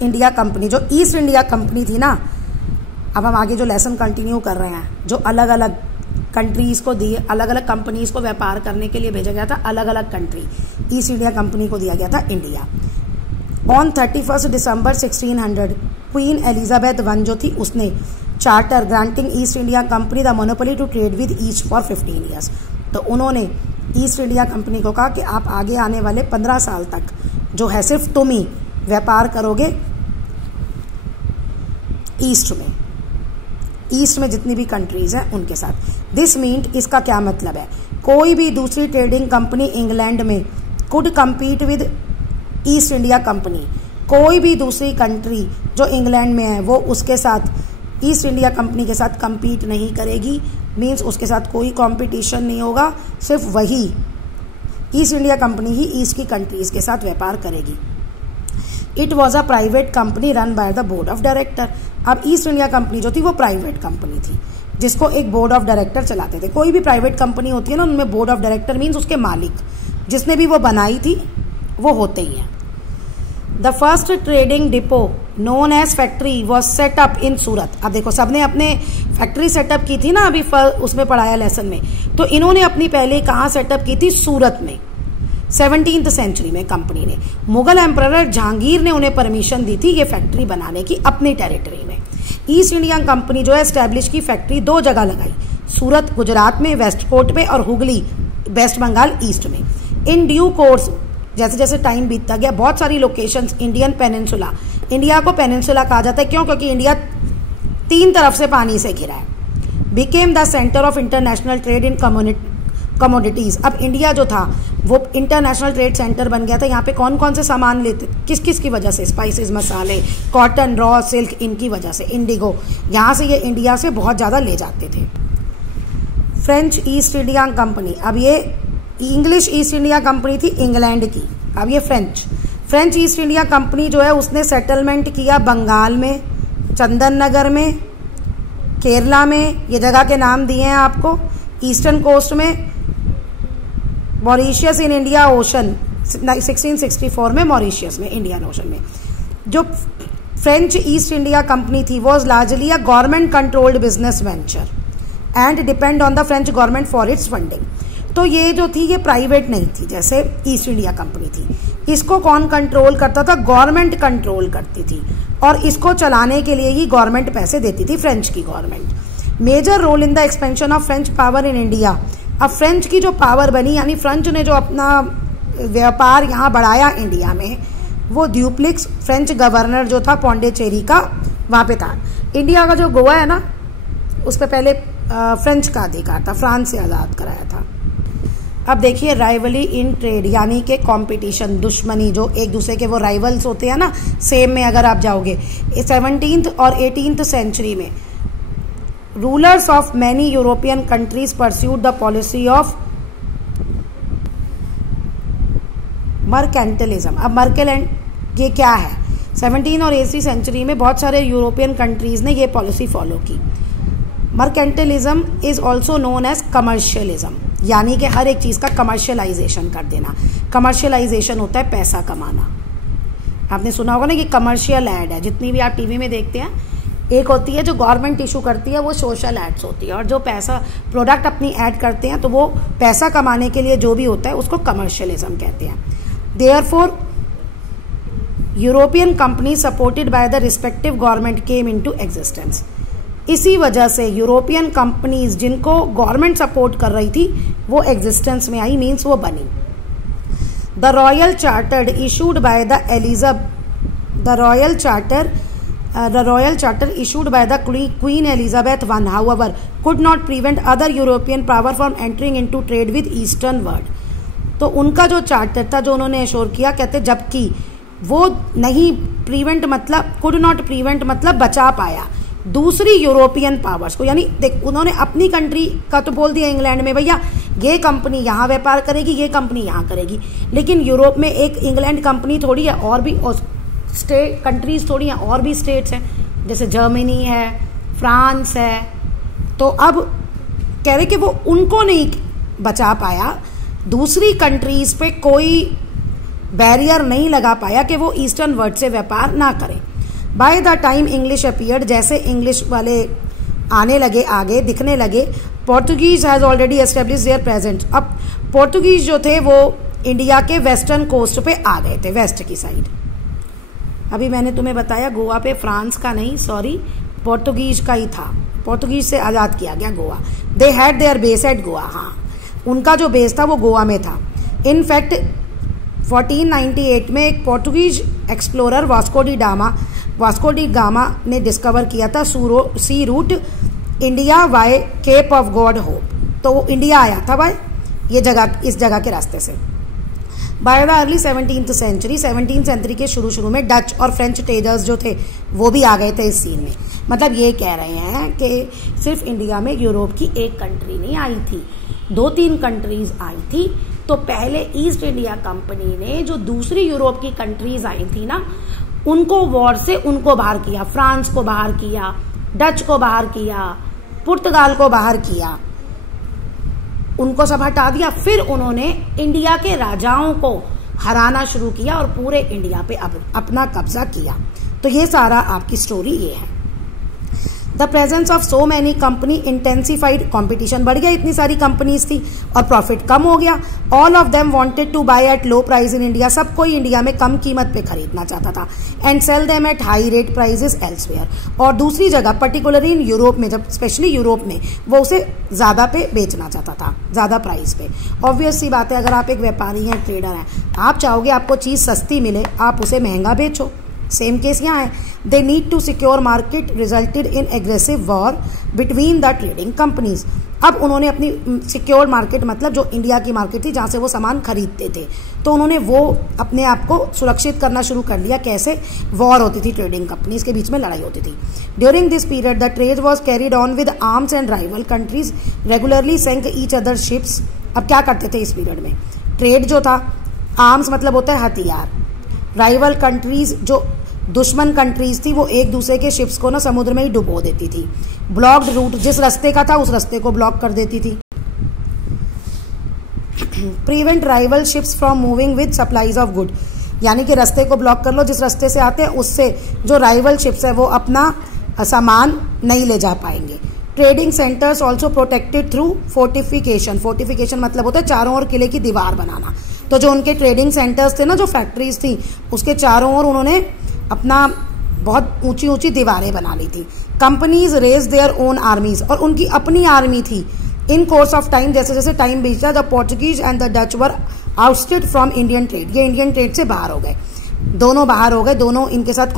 India company, जो east India company थी ना, अब हम आगे जो लेसन कंटिन्यू कर रहे हैं, जो अलग अलग कंट्रीज को दिए, अलग अलग कंपनीज को व्यापार करने के लिए भेजा गया था, अलग अलग कंट्री, ईस्ट इंडिया कंपनी को दिया गया था India. On 31 December 1600 queen Elizabeth one जो थी, उसने charter granting East India Company the monopoly to trade with east for 15 years. तो उन्होंने ईस्ट इंडिया कंपनी को कहा कि आप आगे आने वाले 15 साल तक जो है सिर्फ तुम ही व्यापार करोगे ईस्ट में जितनी भी कंट्रीज हैं उनके साथ। दिस मीन्ड, इसका क्या मतलब है, कोई भी दूसरी ट्रेडिंग कंपनी इंग्लैंड में could compete with east India company, कोई भी दूसरी कंट्री जो इंग्लैंड में है वो उसके साथ ईस्ट इंडिया कंपनी के साथ कम्पीट नहीं करेगी। मीन्स उसके साथ कोई कंपटीशन नहीं होगा, सिर्फ वही ईस्ट इंडिया कंपनी ही ईस्ट की कंट्रीज के साथ व्यापार करेगी। It was a private company run by the board of director. अब ईस्ट इंडिया कंपनी जो थी वो प्राइवेट कंपनी थी जिसको एक बोर्ड ऑफ डायरेक्टर चलाते थे। कोई भी प्राइवेट कंपनी होती है ना, उनमें बोर्ड ऑफ डायरेक्टर मीन्स उसके मालिक, जिसने भी वो बनाई थी वो होते ही हैं। The first trading depot known as factory was set up in Surat. अब देखो, सबने अपने फैक्ट्री सेटअप की थी ना, अभी उसमें पढ़ाया लेसन में, तो इन्होंने अपनी पहले कहाँ सेटअप की थी, सूरत में। 17th सेंचुरी में कंपनी ने, मुगल एम्परर जहांगीर ने उन्हें परमिशन दी थी ये फैक्ट्री बनाने की अपनी टेरिटरी में। ईस्ट इंडिया कंपनी जो है एस्टैब्लिश की फैक्ट्री 2 जगह लगाई, सूरत गुजरात में वेस्ट कोट में और हुगली वेस्ट बंगाल ईस्ट में। इन ड्यू कोर्स, जैसे जैसे टाइम बीतता गया, बहुत सारी लोकेशंस, इंडियन पेनिनसुला, इंडिया को पेनिनसुला कहा जाता है क्यों, क्योंकि इंडिया 3 तरफ से पानी से घिरा है। Became the centre of international trade in commodities. अब इंडिया जो था वो इंटरनेशनल ट्रेड सेंटर बन गया था। यहाँ पे कौन कौन से सामान लेते, किस किस की वजह से, स्पाइसेस, मसाले, कॉटन, रॉ सिल्क, इनकी वजह से, इंडिगो, यहाँ से ये इंडिया से बहुत ज़्यादा ले जाते थे। फ्रेंच ईस्ट इंडिया कंपनी, अब ये इंग्लिश ईस्ट इंडिया कंपनी थी इंग्लैंड की, अब ये फ्रेंच ईस्ट इंडिया कंपनी जो है उसने सेटलमेंट किया बंगाल में, चंदन नगर में, केरला में, ये जगह के नाम दिए हैं आपको, ईस्टर्न कोस्ट में, मॉरिशियस इन इंडिया ओशन 1664 में, मॉरिशियस में, इंडियन ओशन में। जो फ्रेंच ईस्ट इंडिया कंपनी थी was largely a government controlled business venture and depend on the French government for its funding. तो ये जो थी ये प्राइवेट नहीं थी जैसे ईस्ट इंडिया कंपनी थी। इसको कौन कंट्रोल करता था, गवर्नमेंट कंट्रोल करती थी, और इसको चलाने के लिए ही गवर्नमेंट पैसे देती थी, फ्रेंच की government. Major role in the expansion of French power in India. अब फ्रेंच की जो पावर बनी, यानी फ्रेंच ने जो अपना व्यापार यहाँ बढ़ाया इंडिया में, वो ड्यूप्लिक्स फ्रेंच गवर्नर जो था पौंडीचेरी का, वहाँ पे था। इंडिया का जो गोवा है ना, उस पर पहले फ्रेंच का अधिकार था, फ्रांस से आज़ाद कराया था। अब देखिए राइवली इन ट्रेड, यानी कि कंपटीशन, दुश्मनी, जो एक दूसरे के वो राइवल्स होते हैं ना, सेम में अगर आप जाओगे 17th और 18th सेंचुरी में rulers of many European countries pursued the policy of mercantilism. अब मर्केंट ये क्या है, 17 और 18 सेंचुरी में बहुत सारे यूरोपियन कंट्रीज ने ये पॉलिसी फॉलो की। Mercantilism is also known as commercialism, यानी कि हर एक चीज़ का कमर्शियलाइजेशन कर देना। कमर्शियलाइजेशन होता है पैसा कमाना। आपने सुना होगा ना कि कमर्शियल ऐड है, जितनी भी आप टीवी में देखते हैं, एक होती है जो गवर्नमेंट इशू करती है, वो सोशल एड्स होती है, और जो पैसा प्रोडक्ट अपनी ऐड करते हैं तो वो पैसा कमाने के लिए जो भी होता है उसको कमर्शियलिज्म कहते हैं। Therefore European company supported by the respective government came into existence. इसी वजह से यूरोपियन कंपनीज जिनको गवर्नमेंट सपोर्ट कर रही थी वो एग्जिस्टेंस में आई, मीन्स वो बनी। The royal charter issued by the royal charter issued by the queen Elizabeth one however could not prevent other European power from entering into trade with eastern world. तो उनका जो चार्टर था जो उन्होंने assure किया, कहते जबकि वो नहीं प्रिवेंट मतलब, कुड नॉट प्रिवेंट मतलब बचा पाया दूसरी यूरोपियन पावर्स को। यानी देख, उन्होंने अपनी कंट्री का तो बोल दिया इंग्लैंड में, भैया ये कंपनी यहाँ व्यापार करेगी, ये कंपनी यहाँ करेगी, लेकिन यूरोप में एक इंग्लैंड कंपनी थोड़ी है, और भी स्टेट कंट्रीज थोड़ी हैं, और भी स्टेट्स हैं, जैसे जर्मनी है, फ्रांस है। तो अब कह रहे कि वो उनको नहीं बचा पाया, दूसरी कंट्रीज पे कोई बैरियर नहीं लगा पाया कि वो ईस्टर्न वर्ल्ड से व्यापार ना करें। By the time English appeared, जैसे इंग्लिश वाले आने लगे, आगे दिखने लगे, Portuguese has already establish there present. अब पोर्टुगीज जो थे वो इंडिया के वेस्टर्न कोस्ट पे आ गए थे, वेस्ट की साइड। अभी मैंने तुम्हें बताया गोवा पे फ्रांस का नहीं, सॉरी पोर्टुगीज का ही था, पोर्टुगीज से आज़ाद किया गया Goa. They had their base at Goa, हाँ उनका जो बेस था वो गोवा में था। इनफैक्ट 1498 में एक Portuguese explorer Vasco da Gama ने डिस्कवर किया था sea route India by Cape of Good Hope. तो वो इंडिया आया था बाय इस जगह के रास्ते से। By the early 17th century के शुरू में डच और फ्रेंच ट्रेडर्स जो थे वो भी आ गए थे इस सीन में। मतलब ये कह रहे हैं कि सिर्फ इंडिया में यूरोप की एक कंट्री नहीं आई थी, 2-3 कंट्रीज आई थी। तो पहले ईस्ट इंडिया कंपनी ने जो दूसरी यूरोप की कंट्रीज आई थी ना, उनको वॉर से उनको बाहर किया, फ्रांस को बाहर किया, डच को बाहर किया, पुर्तगाल को बाहर किया, उनको सब हटा दिया। फिर उन्होंने इंडिया के राजाओं को हराना शुरू किया और पूरे इंडिया पे अपना कब्जा किया। तो ये सारा आपकी स्टोरी ये है। The presence of so many company intensified, competition बढ़ गया, इतनी सारी कंपनीज थी और प्रॉफिट कम हो गया। All of them wanted to buy at low price in India, सब कोई इंडिया में कम कीमत पे खरीदना चाहता था। And sell them at high rate prices elsewhere, और दूसरी जगह पर्टिकुलरली इन यूरोप में, जब स्पेशली यूरोप में वो उसे ज्यादा पे बेचना चाहता था, ज्यादा प्राइस पे। ऑब्वियस सी बात है, अगर आप एक व्यापारी हैं, ट्रेडर हैं, आप चाहोगे आपको चीज सस्ती मिले, आप उसे महंगा बेचो। सेम केस यहाँ है। They need to secure market resulted in aggressive war between the trading companies. अब उन्होंने अपनी सिक्योर मार्केट, मतलब जो इंडिया की मार्केट थी जहाँ से वो सामान खरीदते थे, तो उन्होंने वो अपने आप को सुरक्षित करना शुरू कर लिया। कैसे? वॉर होती थी, ट्रेडिंग कंपनीज के बीच में लड़ाई होती थी। During this period the trade was carried on with arms and rival countries regularly सेंक ईच अदर शिप्स। अब क्या करते थे इस पीरियड में? ट्रेड जो था, आर्म्स मतलब होता है हथियार, राइवल कंट्रीज जो दुश्मन कंट्रीज थी वो एक दूसरे के शिप्स को ना समुद्र में ही डुबो देती थी। ब्लॉक्ड रूट, जिस रास्ते का था उस रास्ते को ब्लॉक कर देती थी। Prevent rival ships from moving with supplies of good, यानी कि रास्ते को ब्लॉक कर लो, जिस रास्ते से आते हैं उससे जो राइवल शिप्स है वो अपना सामान नहीं ले जा पाएंगे। Trading centres also protected through fortification. Fortification मतलब होता है चारों ओर किले की दीवार बनाना। तो जो उनके ट्रेडिंग सेंटर्स थे ना, जो फैक्ट्रीज थी, उसके चारों ओर उन्होंने अपना बहुत ऊंची ऊंची दीवारें बना ली थी। Companies raise their own armies, और उनकी अपनी आर्मी थी। इन कोर्स ऑफ टाइम, जैसे जैसे टाइम बीता, the Portuguese and the Dutch were ousted from Indian trade. ये इंडियन ट्रेड से बाहर हो गए, दोनों बाहर हो गए, दोनों इनके साथ